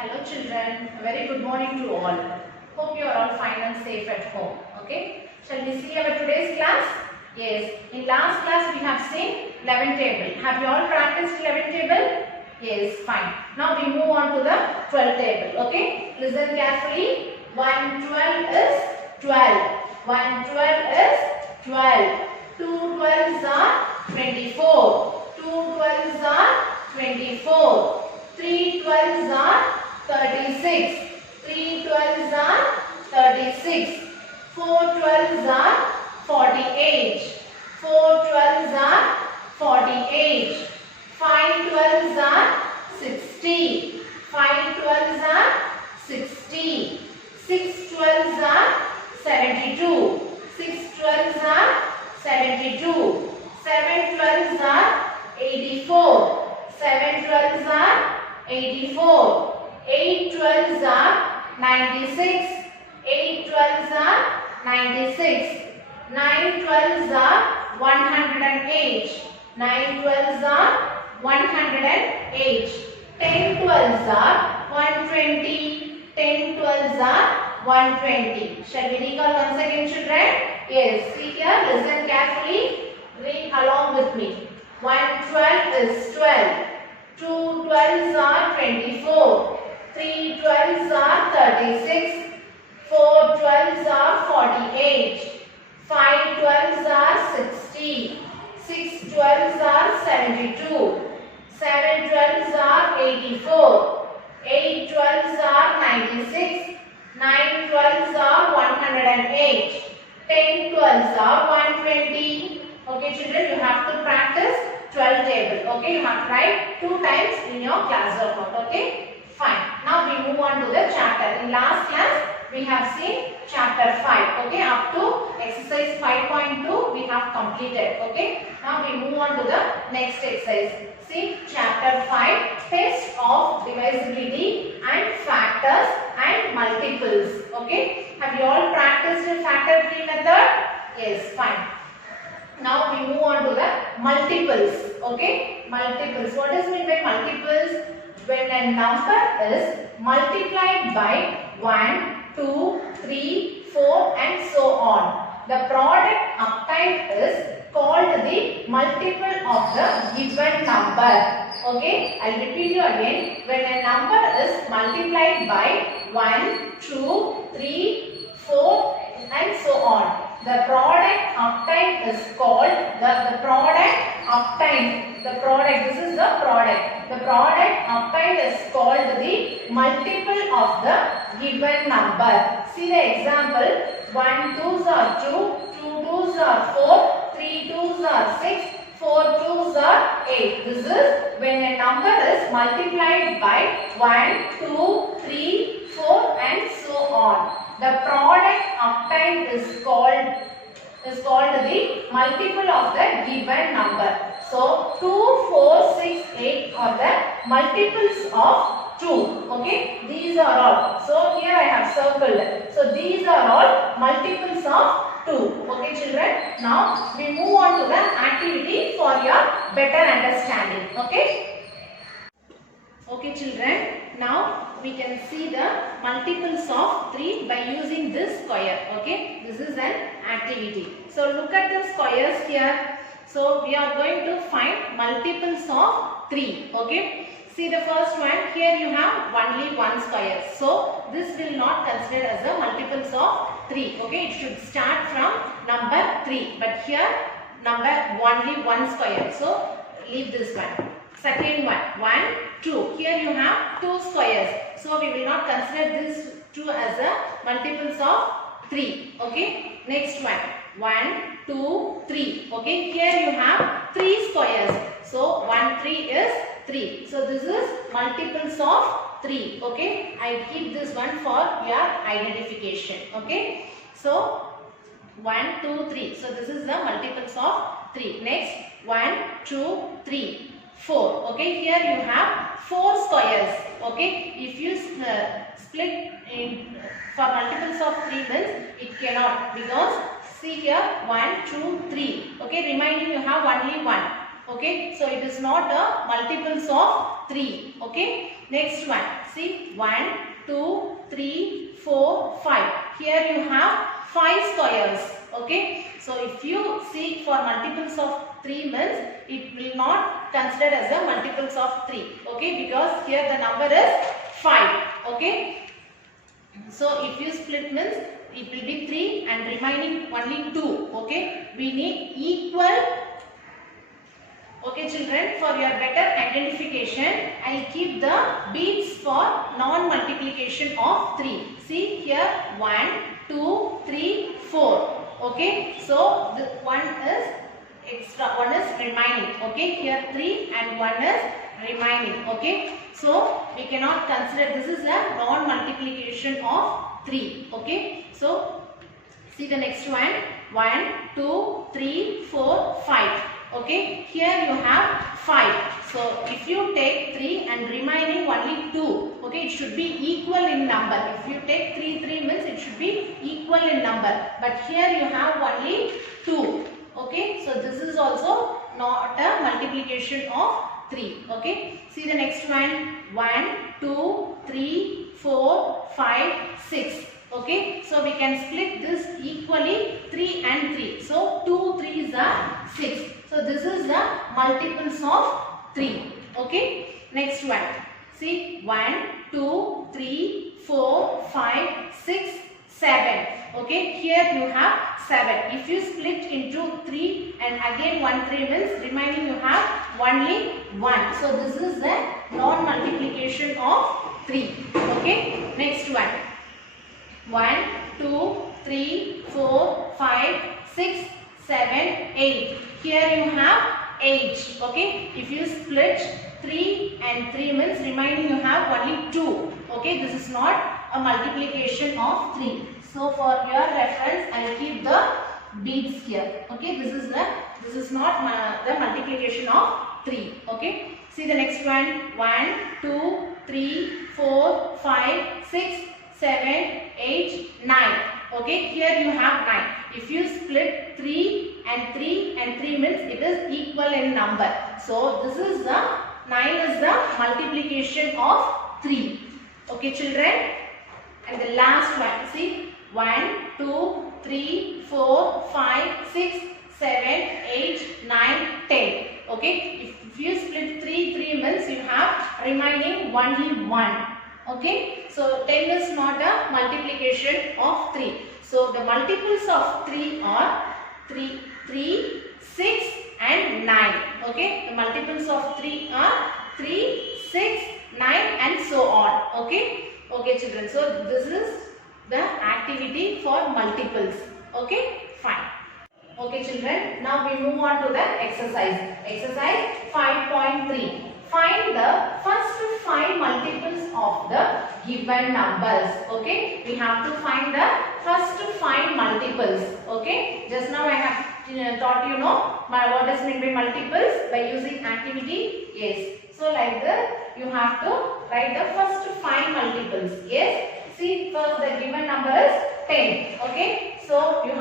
Hello children, a very good morning to all. Hope you are all fine and safe at home. Okay, shall we see our today's class? Yes, in last class we have seen 11 table. Have you all practiced 11 table? Yes, fine. Now we move on to the 12 table. Okay, listen carefully. 112 is 12. 112 is 12. 2 12s are 24. 2 12s are 24. 3 12s are 36. 3 12s are 36. 4 12s are 48. 4 12s are 48. 5 12s are 60. 5 12s are 60. 6 12s are 72. 6 12s are 72. 7 12s are 84. 7 12s are 84. 8 12s are 96. 8 12s are 96. 9 12s are 108. 9 12s are 108. 10 12s are 120. 10 12s are 120. Shall we recall once again, children? Yes, see here, listen carefully, read along with me. 112 is 12. 2 12s are 24. 3 12s are 36. 4 12s are 48. 5 12s are 60. 6 12s are 72. 7 12s are 84. 8 12s are 96. 9 12s are 108. 10 12s are 120. Okay children, you have to practice 12 table. Okay, you have to write 2 times in your class workbook. Okay, fine. Now we move on to the chapter. In last class we have seen chapter 5. Okay, up to exercise 5.2 we have completed. Okay, now we move on to the next exercise. See chapter 5, test of divisibility and factors and multiples. Okay, have you all practiced the factor tree method? Yes, fine. Now we move on to the multiples. Okay, multiples. What is meant by multiples? When a number is multiplied by 1, 2, 3, 4 and so on, the product obtained is called the multiple of the given number. Okay, I will repeat you again. When a number is multiplied by 1, 2, 3, 4 and so on, the product obtained is called the product obtained. The product, this is the product. The product obtained is called the multiple of the given number. See the example. 1 2s are 2, 2 2s are 4, 3 2s are 6, 4 2s are 8. This is when a number is multiplied by 1, 2, 3, 4 and so on. The product obtained is called the multiple of the given number. So 2, 4, 6, 8 are the multiples of 2. Okay, these are all. So here I have circled. So these are all multiples of 2. Okay children, now we move on to the activity for your better understanding. Okay. Okay children, now we can see the multiples of 3 by using this square. Okay, this is an activity. So look at the squares here. So we are going to find multiples of 3. Okay, see the first one. Here you have only one square. So this will not consider as the multiples of 3. Okay, it should start from number 3. But here number only one square. So leave this one. Second one, 1, 2. Here you have 2 squares. So we will not consider this 2 as a multiples of 3. Okay. Next one, 1, 2, 3. Okay. Here you have 3 squares. So 1, 3 is 3. So this is multiples of 3. Okay. I keep this one for your identification. Okay. So 1, 2, 3. So this is the multiples of 3. Next, 1, 2, 3. 4. Okay, here you have 4 squares. Okay, if you split in for multiples of 3 means it cannot, because see here 1, 2, 3. Okay, reminding you have only 1. Okay, so it is not a multiples of 3. Okay, next one See, 1, 2, 3, 4, 5. Here you have 5 squares. Okay. So if you seek for multiples of 3 means it will not considered as a multiples of 3. Okay. Because here the number is 5. Okay. So if you split means it will be 3 and remaining only 2. Okay. We need equal. Okay children, for your better identification, I will keep the beads for non-multiplication of 3. See here 1, 2, 3, 4. Okay, so the one is extra, one is remaining. Okay, here 3 and 1 is remaining. Okay, so we cannot consider this is a non-multiplication of 3. Okay, so see the next one. 1, 2, 3, 4, 5. Okay, here you have 5. So if you take 3 and remaining only 2, okay, it should be equal in number. If you take 3 means it should be equal in number. But here you have only 2. Okay, so this is also not a multiplication of 3. Okay, see the next one. 1, 2, 3, 4, 5, 6. Okay, so we can split this equally 3 and 3. So 2 3s are 6. So this is the multiples of 3. Okay, next one. See 1, 2, 3, 4, 5, 6, 7. Okay, here you have 7. If you split into 3 and again 1 3 means remaining you have only 1. So this is the non-multiplication of 3. Okay, next one. 1, 2, 3, 4, 5, 6, 7, 8. Here you have 8. Okay. If you split 3 and 3 means remaining you have only 2. Okay. This is not a multiplication of 3. So for your reference, I will keep the beads here. Okay. This is not the multiplication of 3. Okay. See the next one. 1, 2, 3, 4, 5, 6, 7, 8, 9. Okay, here you have 9. If you split 3 and 3 means it is equal in number. So this is the 9 is the multiplication of 3. Okay children. And the last one. See 1, 2, 3, 4, 5, 6, 7, 8, 9, 10. Okay. If you split 3 means you have remaining only 1. Okay, so 10 is not a multiplication of 3. So the multiples of 3 are 3, 6 and 9. Okay, the multiples of 3 are 3, 6, 9 and so on. Okay, okay children. So this is the activity for multiples. Okay, fine. Okay children, now we move on to the exercise. Exercise 5.3. Find the first 5 multiples of the given numbers. Okay, we have to find the first 5 multiples. Okay, just now I have taught you know what does mean by multiples by using activity. Yes, so like that you have to write the first 5 multiples. Yes, see first the given number is 10. Okay, so you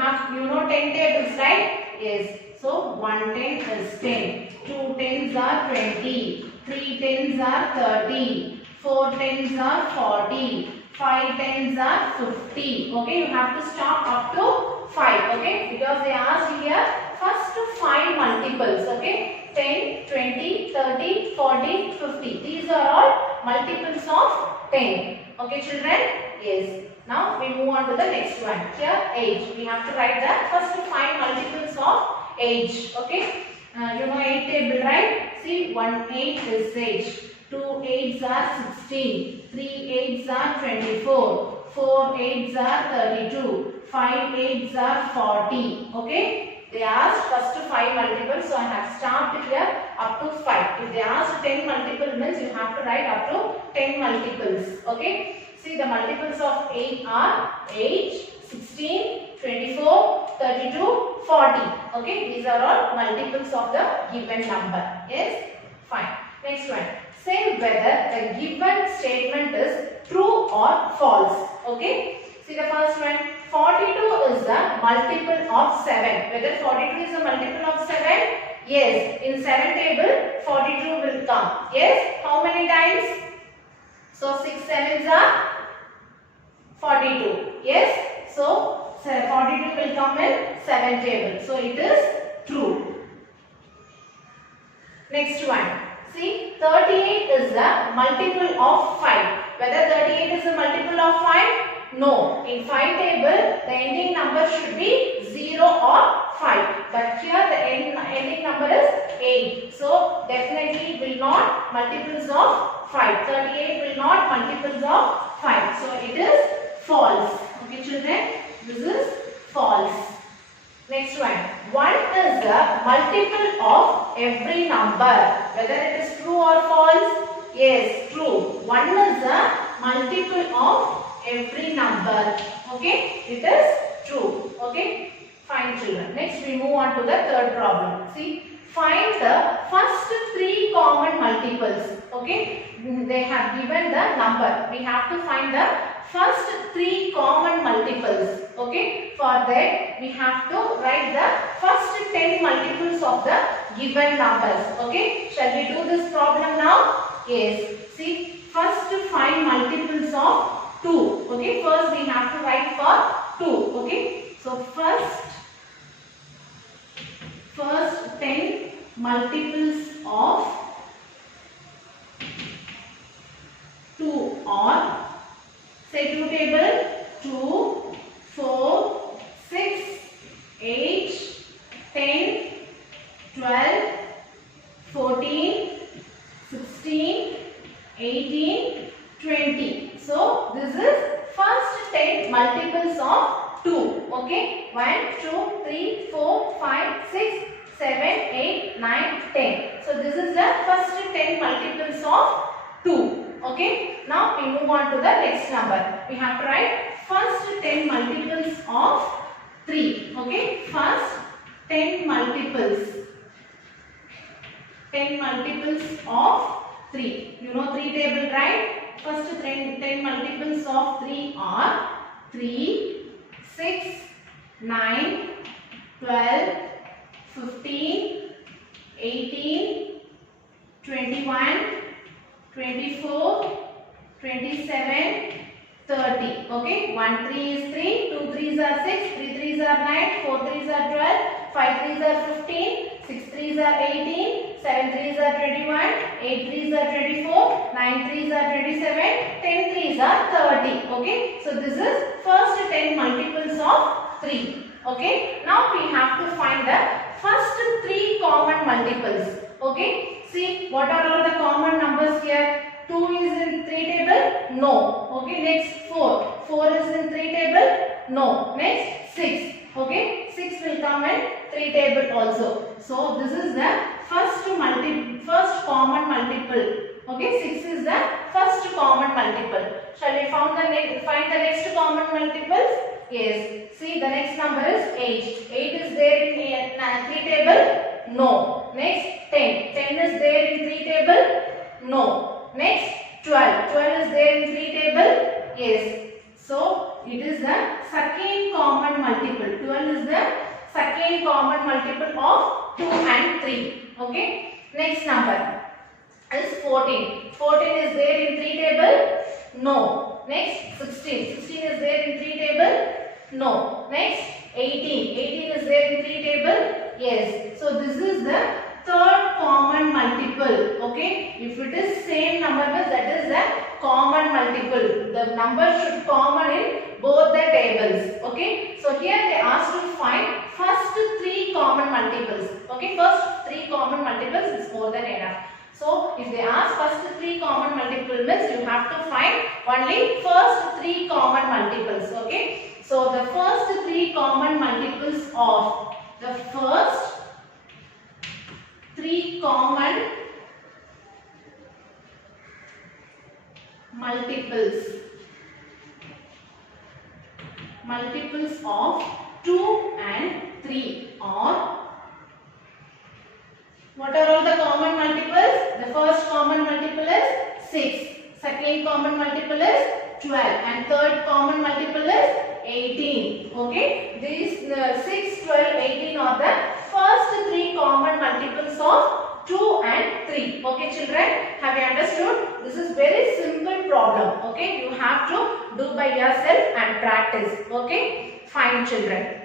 know 10 tables, right? Yes, so 1 10 is 10, 2 10s are 20. 3 10s are 30, 4 10s are 40, 5 10s are 50. Okay, you have to stop up to 5. Okay, because they asked here first 5 multiples. Okay, 10, 20, 30, 40, 50. These are all multiples of 10. Okay, children? Yes. Now we move on to the next one. Here, age. We have to write the first 5 multiples of age. Okay. You know 8 table, right? See 1 8 is age, 2 8s are 16, 3 8s are 24, 4 8s are 32, 5 8s are 40. Okay, they asked first 5 multiples, so I have stopped here up to 5. If they ask 10 multiple means you have to write up to 10 multiples. Okay, see the multiples of 8 are 8, 16, 24, 32, 40. Okay, these are all multiples of the given number. Yes, fine. Next one. Say whether the given statement is true or false. Okay, see the first one. 42 is the multiple of 7. Whether 42 is a multiple of 7? Yes, in 7 table 42 will come. Yes, how many times? So 6 sevens are 42. Yes. So 42 will come in 7 table. So it is true. Next one. See, 38 is the multiple of 5. Whether 38 is a multiple of 5? No. In 5 table, the ending number should be 0 or 5. But here the ending number is 8. So definitely it will not multiples of 5. 38 will not multiples of 5. So it is false. Okay children, this is false. Next one. 1 is the multiple of every number. Whether it is true or false? Yes, true. 1 is the multiple of every number. Okay, it is true. Okay, fine children. Next we move on to the third problem. See, find the first 3 common multiples. Okay, they have given the number. We have to find the first 3 common multiples. Okay, for that we have to write the first 10 multiples of the given numbers. Okay, shall we do this problem now? Yes. See, first find multiples of 2. Okay, first we have to write for 2. Okay, so first 10 multiples of 2 are, say 2 table, 2, 4, 6, 8, 10, 12, 14, 16, 18, 20. So this is first 10 multiples of 2. Okay, 1, 2, 3, 4, 5, 6, 7, 8, 9, 10. So this is the first 10 multiples of 2. Okay, now we move on to the next number. We have to write first 10 multiples of 3. Okay, first 10 multiples. 10 multiples of 3. You know 3 table, right? First 10 multiples of 3 are 3, 6, 9, 12, 15, 18, 21, 24, 27, 30. Okay, 1 3 is 3, 2 3s are 6, 3 3s are 9, 4 3s are 12, 5 3s are 15, 6 3s are 18, 7 3s are 21, 8 3s are 24, 9 3s are 27, 10 3s are 30. Okay, so this is first 10 multiples of 3. Okay, now we have to find the first 3 common multiples. Okay, see what are all the common numbers here? 2 is in 3 table? No. Okay, next 4. 4 is in 3 table? No. Next 6. Okay, 6 will come in 3 table also. So this is the first common multiple. Okay, 6 is the first common multiple. Shall we find the next common multiples? Yes. See, the next number is 8. 8 is there in 3 table? No. Next 10. 10 is there in 3 table? No. Next 12. 12 is there in 3 table? Yes. So it is the second common multiple. 12 is the second common multiple of 2 and 3. Okay. Next number is 14. 14 is there in 3 table? No. Next 16. 16 is there in 3 table? No. Next 18. 18 is there in 3 table? Yes. So this is the third common multiple. Okay. If it is same number, that is the common multiple. The number should common in both the tables. Okay. So here they asked to find first 3 common multiples. Okay. First 3 common multiples is more than enough. So if they ask first 3 common multiples, means you have to find only first 3 common multiples. Okay. So the first 3 common multiples of the first 3 common multiples of 2 and 3 are, what are all the common multiples? The first common multiple is 6, second common multiple is 12 and third common multiple is 18. Okay, these 6, 12, 18 are the first 3 common multiples of 2 and 3. Okay children, have you understood? this is very simple problem. Okay, you have to do by yourself and practice. Okay, fine children.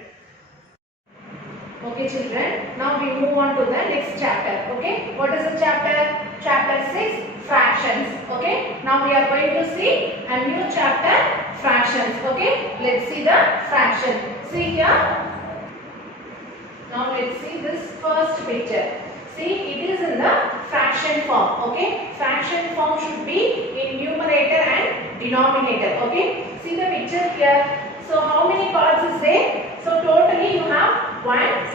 Okay children, now we move on to the next chapter. Okay, what is the chapter? Chapter 6, fractions. Okay, now we are going to see a new chapter, fractions. Okay, let's see the fraction. See here. Now let's see this first picture. See, it is in the fraction form. Okay, fraction form should be in numerator and denominator. Okay, see the picture here. So how many parts is there? So totally you have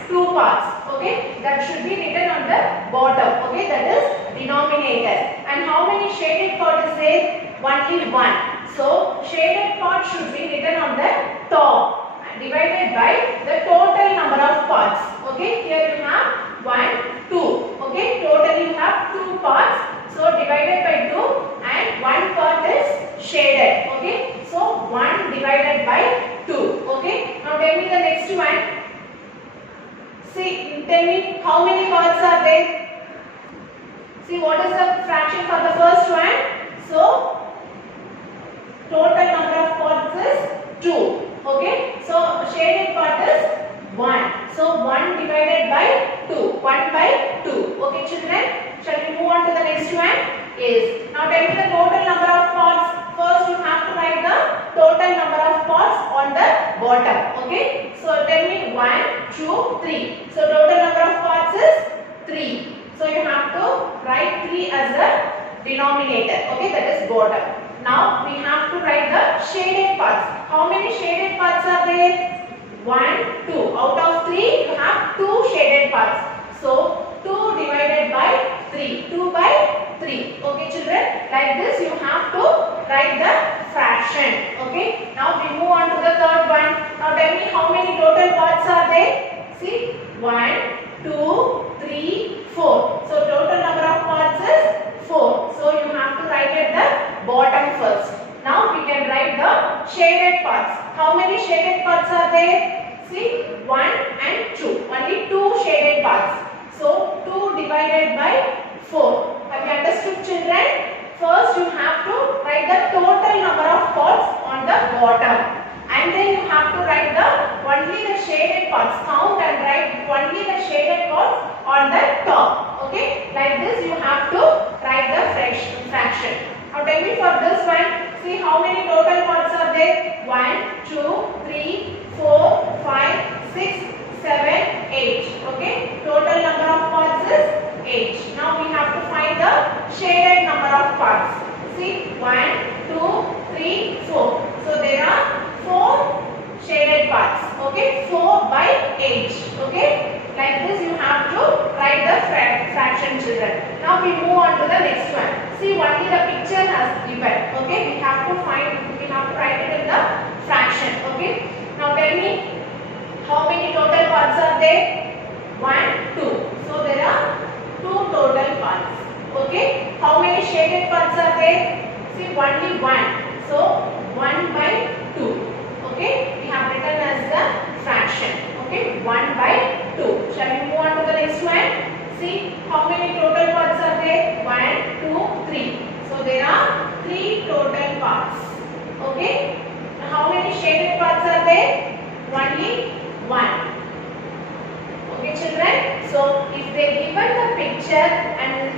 2 parts. Okay, that should be written on the bottom. Okay, that is denominator. And how many shaded part is there? Only 1. So shaded part should be written on the top, divided by the total number of parts. Okay, here you have 1, 2. Okay, totally you have 2 parts. So divided by 2 and 1 part is shaded. Okay, so 1 divided by 2. Okay, now tell me the next one. See, tell me how many parts are there? See, what is the fraction for the first one? So total number of parts is 2. Okay, so shaded part is 1. So 1 divided by 2. 1 by 2. Okay children, shall we move on to the next one? Yes. Now tell me the total number of parts. First you have to write the total number of parts on the bottom. Okay, so tell me 1, 2, 3. So total number of parts is 3. So you have to write 3 as the denominator. Okay, that is bottom. Now we have to write the shaded parts. How many shaded parts are there? 1, 2. Out of 3 you have 2 shaded parts. So 2 divided by 3. 2 by 3. Okay children, like this you have to write the fraction. Okay, now we move on to the third one. Now tell me how many total parts are there? See, 1, 2, 3, 4. So total number of parts is 4. So you have to write at the bottom first. Now we can write the shaded parts. How many shaded parts are there? See, 1 and 2. Only 2 shaded parts. So 2 divided by 4. Have you understood children? First you have to write the total number of parts on the bottom. And then you have to write only the shaded parts. Count and write only the shaded parts on the top. Okay? Like this you have to write the fraction. Now tell me for this one. See how many total parts are there? 1, 2, 3, 4, 5, 6, 7, 8. Okay? Total number of parts is 8. Now we have to find the shaded number of parts. See, 1, 2, 3, 4. So there are 4 shaded parts. Okay? 4 by 8. Okay? Like this you have to write the fraction children. Now we move on to the next one. See, only the picture has given. Okay? We have to write it in the fraction. Okay? Now tell me how many total parts are there? 1, 2. So there are 2 total parts. Okay? How many shaded parts are there? See, only 1. So 1 by 2. Okay? We have written as the fraction. Okay? 1 by 2. Shall we move on to the next one? See how many total parts are there? 1, 2, 3. So there are 3 total parts. Okay? How many shaded parts are there? Only 1. Okay children, so if they given the picture and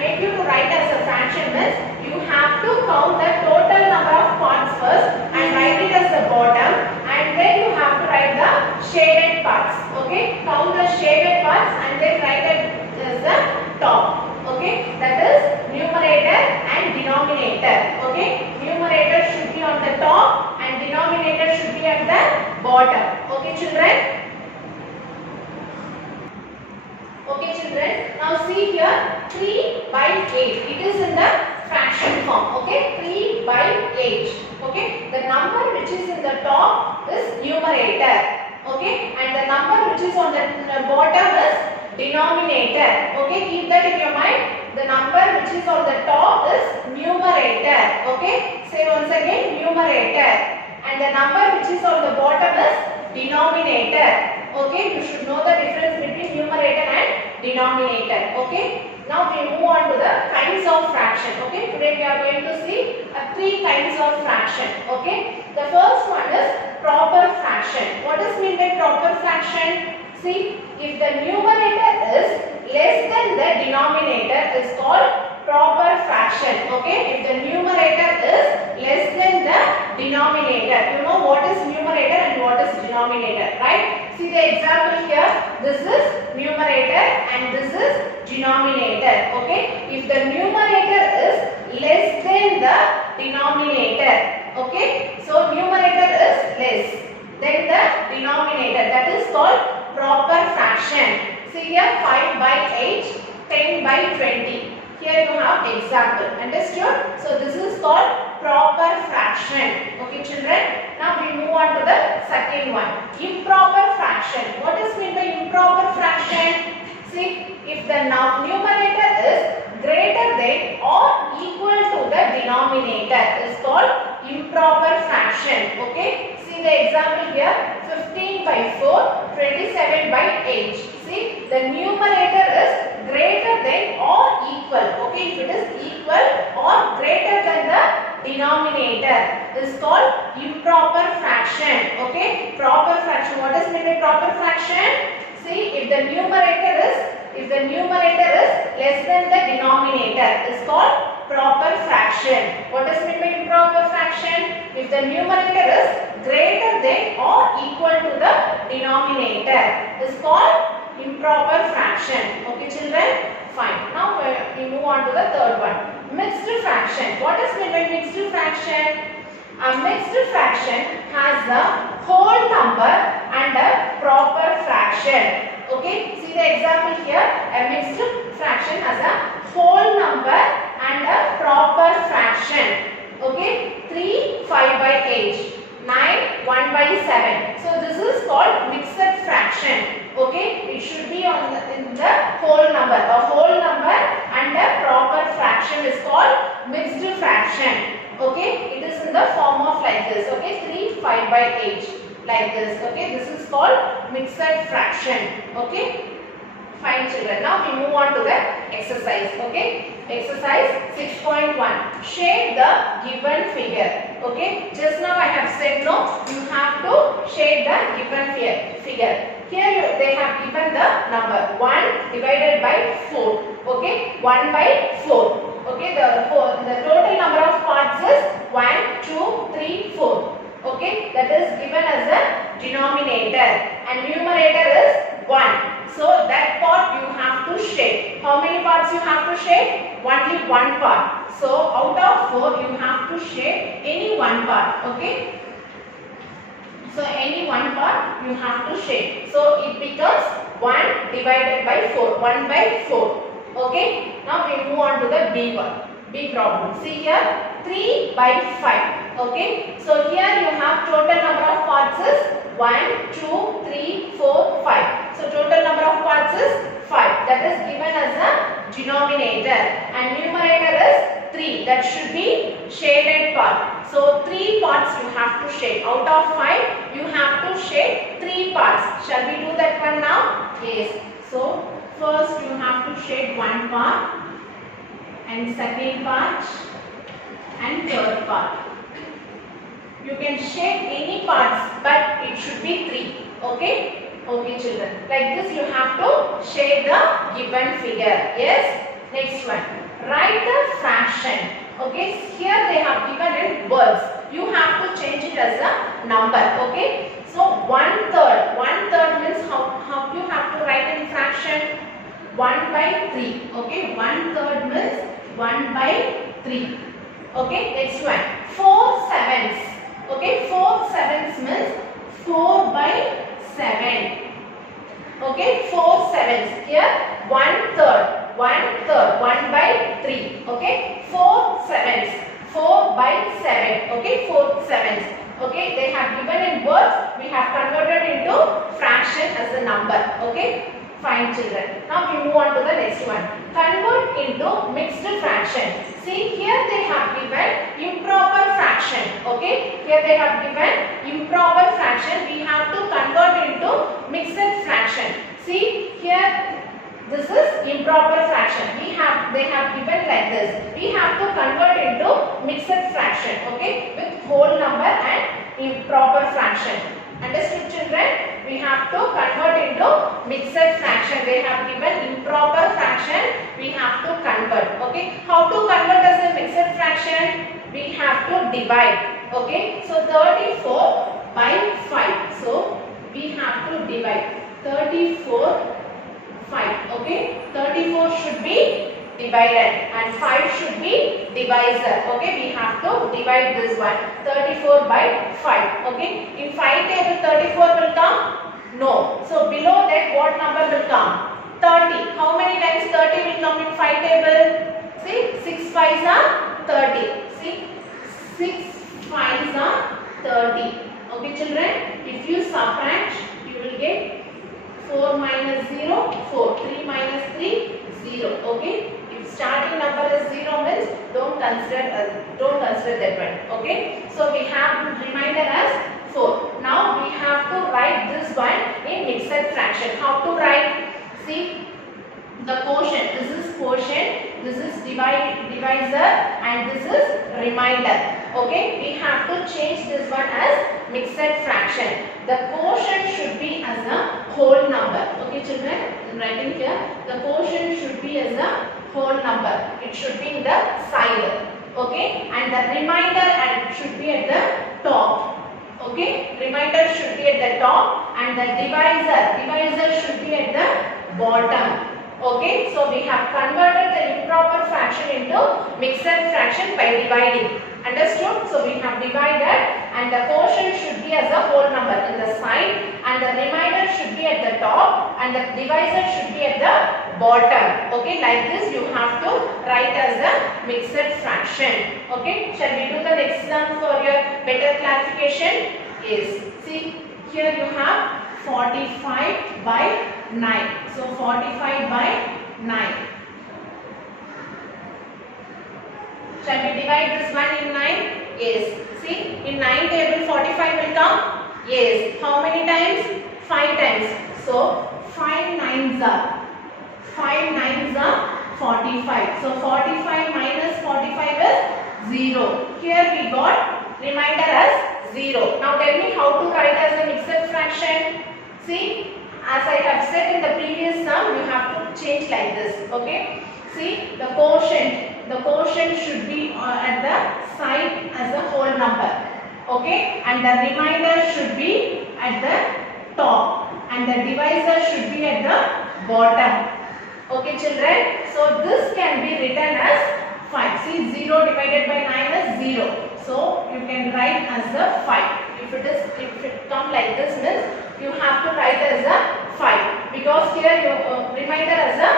make you to write as a fraction, means you have to count the total number of parts first and write it as the bottom, and then you have to write the shaded parts. Okay, count the shaded parts and then write it as the top. Okay, that is numerator and denominator. Okay, numerator should be on the top and denominator should be at the bottom. Okay children. Okay children, now see here 3 by 8. It is in the fraction form. Okay, 3 by 8. Okay, the number which is in the top is numerator. Okay, and the number which is on the bottom is denominator. Okay, keep that in your mind. The number which is on the top is numerator. Okay, say once again numerator. And the number which is on the bottom is denominator. Okay, you should know the difference between numerator and denominator. Okay, Now we move on to the kinds of fraction. Okay, today we are going to see three kinds of fraction. Okay, the first one is proper fraction. What is meant by proper fraction? See, if the numerator is less than the denominator is called proper fraction. Okay, if the numerator is less than the denominator, you know what is numerator and what is denominator, right? See the example here. This is numerator and this is denominator. Okay, if the numerator is less than the denominator, okay, so numerator is less than the denominator, that is called proper fraction. See here, 5 by 8, 10 by 20. Here you have example. Understood? So this is called proper fraction. Okay children. Now we move on to the second one. Improper fraction. What is meant by improper fraction? See, if the numerator is greater than or equal to the denominator is called improper fraction. Okay. See the example here. 15 by 4, 27 by 8. See, the numerator is greater than or equal. Okay, if it is equal or greater than the denominator is called improper fraction. Okay, proper fraction. What is meant by proper fraction? See, if the numerator is less than the denominator is called proper fraction. What is meant by improper fraction? If the numerator is greater than or equal to the denominator is called improper fraction. Okay children, fine. Now we move on to the third one, mixed fraction. What is meant by mixed fraction? A mixed fraction has the whole number and a proper fraction. Okay, see the example here. A mixed fraction has a whole number and a proper fraction. Okay, 3 5 by 8, 9 1 by 7. So this is called mixed fraction. Okay, it should be in the whole number. A whole number and a proper fraction is called mixed fraction. Okay, it is in the form of like this. Okay, 3 5 by 8 like this. Okay, this is called mixed fraction. Okay, fine children. Now we move on to the exercise. Okay, exercise 6.1. Shade the given figure. Okay, just now I have said no, you have to shade the given figure. Here they have given the number 1 divided by 4. Okay, 1 by 4. Okay, the total number of parts is 1, 2, 3, 4. Okay, that is given as a denominator and numerator is 1. So that part you have to shade. How many parts you have to shade? Only one part. So out of 4 you have to shade any one part. Okay. So any one part you have to shade. So it becomes 1 divided by 4. 1 by 4. Okay. Now we move on to the B one. B problem. See here 3 by 5. Okay. So here you have total number of parts is 1, 2, 3, 4, 5. So total number of parts is 5. That is given as a denominator and numerator is 3. That should be shaded part. So 3 parts you have to shade. Out of 5 you have to shade 3 parts. Shall we do that one now? Yes. So first you have to shade one part and second part and third part. You can shade any parts but it should be 3. Okay? Okay children. Like this you have to shade the given figure. Yes? Next one. Write the fraction. Okay? Here they have given in words. You have to change it as a number. Okay? So 1/3. 1/3 means how you have to write in fraction? 1 by 3. Okay? 1/3 means 1 by 3. Okay? Next one. 4/7. Okay, 4/7 means 4 by 7. Okay, 4/7. Here 1/3, 1/3, 1 by 3. Okay, 4/7, 4 by 7. Okay, 4/7. Okay, they have given in words. We have converted into fraction as a number. Okay, fine children. Now we move on to the next one. Convert into mixed fraction. See here they have given improper fraction. Okay, here they have given improper fraction. We have to convert into mixed fraction. See here This is improper fraction. They have given like this. We have to convert into mixed fraction, okay, with whole number and improper fraction. Understood, children? We have to convert into mixed fraction. They have given improper fraction. We have to convert. Okay. How to convert as a mixed fraction? We have to divide. Okay. So 34 by 5. So we have to divide 34 5. Okay. 34 should be divided and 5 should be divisor. Okay, we have to divide this one. 34 by 5. Okay, in 5 table 34 will come? No. So below that what number will come? 30. How many times 30 will come in 5 table? See, 6 5s are 30. See, 6 5s are 30. Okay, children, if you subtract, you will get 4 minus 0, 4. 3 minus 3, 0. Okay. Starting number is 0 means don't consider that one. Okay. So we have remainder as 4. Now we have to write this one in mixed fraction. How to write? See, the quotient. This is quotient. This is divisor and this is remainder. Okay. We have to change this one as mixed fraction. The quotient should be as a whole number. Okay, children. I'm writing here. The quotient should be as a whole number. It should be in the side. Okay, and the remainder should be at the top. Okay, remainder should be at the top and the divisor should be at the bottom. Okay, so we have converted the improper fraction into mixed fraction by dividing. Understood? So we have divided and the quotient should be as a whole number in the side and the remainder should be at the top and the divisor should be at the bottom. Okay, like this you have to write as a mixed fraction. Okay, shall we do the next sum for your better clarification? Yes. See, here you have 45 by 9. So 45 by 9. Shall we divide this one in 9? Yes. See, in 9 table 45 will come? Yes. How many times? 5 times. So 5 9s are 45. So 45 minus 45 is 0. Here we got remainder as 0. Now tell me how to write as a mixed fraction. See, as I have said in the previous sum, you have to change like this. Okay. See, the quotient should be at the side as a whole number. Okay, and the remainder should be at the top and the divisor should be at the bottom. Okay, children. So this can be written as 5. See, 0 divided by 9 is 0. So you can write as a 5. If it come like this means you have to write as a 5 because here you remainder as a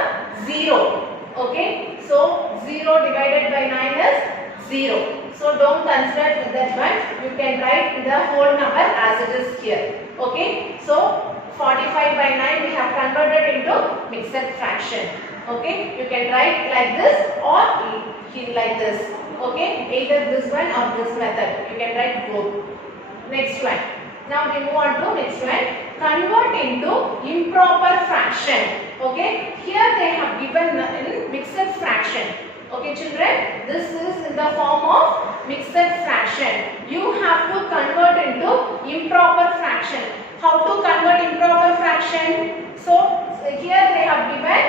0. Okay, so 0 divided by 9 is 0. So don't consider that one. You can write the whole number as it is here. Okay, so 45 by 9 we have converted into mixed fraction. Okay, you can write like this or like this. Okay, either this one or this method. You can write both. Next one. Now we move on to next one. Convert into improper fraction. Okay, here they have given in mixed fraction. Okay, children, this is in the form of mixed fraction. You have to convert into improper fraction. How to convert improper fraction? So here they have given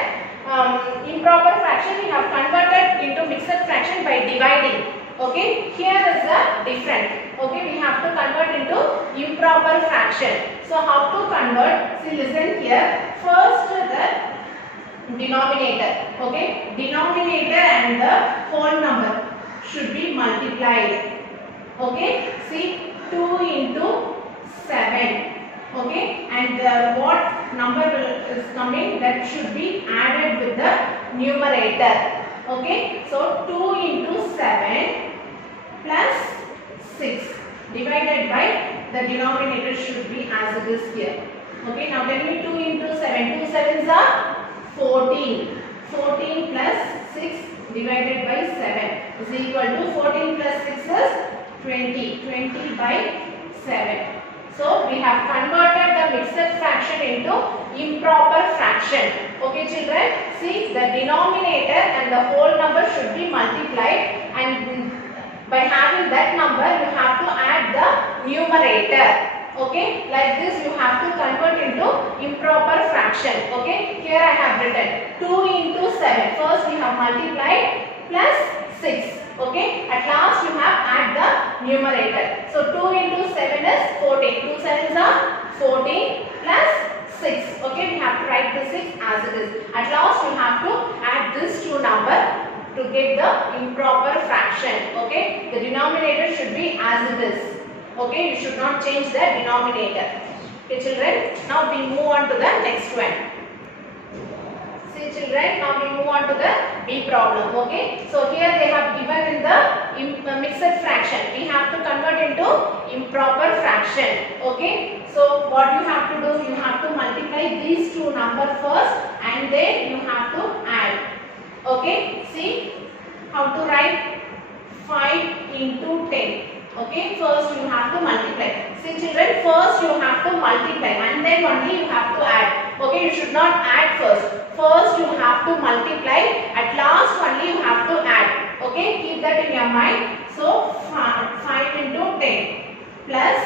improper fraction. We have converted into mixed fraction by dividing. Okay, here is a different. Okay, we have to convert into improper fraction. So how to convert? See, listen here. First the denominator. Okay, denominator and the whole number should be multiplied. Okay, see, 2 into 7. Okay, and what number is coming, that should be added with the numerator. Okay, so 2 into 7 plus 6 divided by the denominator should be as it is here. Okay, now tell me 2 into 7. 2 7s are 14. 14 plus 6 divided by 7 is equal to 14 plus 6 is 20. 20 by 7. So we have converted the mixed fraction into improper fraction. Okay children, see the denominator and the whole number should be multiplied, and by having that number you have to add the numerator. Okay, like this you have to convert into improper fraction. Okay, here I have written 2 into 7. First we have multiplied plus 6. Okay, at last you have add the numerator. So 2 into 7 is 14. 2 sevens are 14 plus 6. Okay, we have to write the 6 as it is. At last you have to add this two number to get the improper fraction. Okay, the denominator should be as it is. Okay, you should not change the denominator. Okay children, now we move on to the next one. See children, now we move on to the B problem. Okay, so here they have given in the mixed fraction. We have to convert into improper fraction. Okay, so what you have to do, you have to multiply these two numbers first and then you have to add. Okay, see how to write 5 into 10. Okay, first you have to multiply. See children, first you have to multiply and then only you have to add. Okay, you should not add first. First you have to multiply, at last only you have to add. Okay, keep that in your mind. So 5 into 10 plus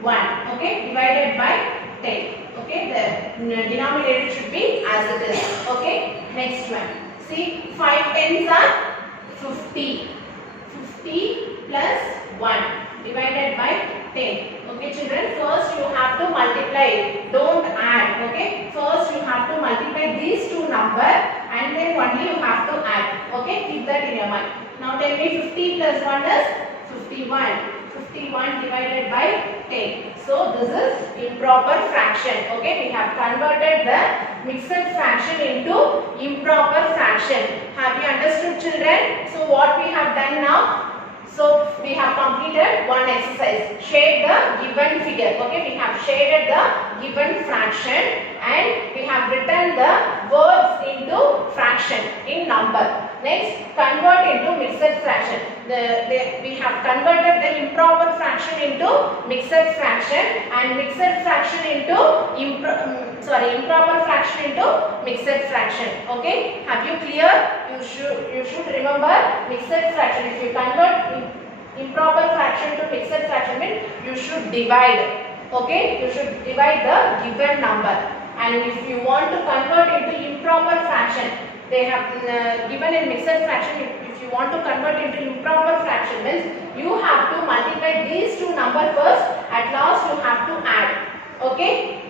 1. Okay, divided by 10. Okay, the denominator should be as it is. Okay, next one. See, 5 tens are 50. 50 plus 1 divided by 10. Okay children, first you have to multiply, don't add. Okay, first you have to multiply these two numbers and then only you have to add. Okay, keep that in your mind. Now tell me 50 plus 1 is 51. 51 divided by 10. So this is improper fraction. Okay, we have converted the mixed fraction into improper fraction. Have you understood children? So what we have done now? So we have completed one exercise. Shade the given figure. Okay, we have shaded the given fraction and we have written the words into fraction in number. Next, convert into mixed fraction. We have converted the improper fraction into mixed fraction and mixed fraction into improper fraction into mixed fraction. Okay, have you clear? You should remember mixed fraction. If you convert improper fraction to mixed fraction means you should divide. Okay, you should divide the given number. And if you want to convert into improper fraction, they have given in mixed fraction. If you want to convert into improper fraction means you have to multiply these two numbers first. At last you have to add. Okay,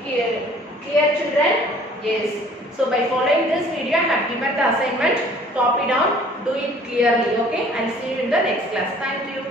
clear children? Yes. So by following this video, I have given the assignment. Copy down, do it clearly. Okay, I'll see you in the next class. Thank you.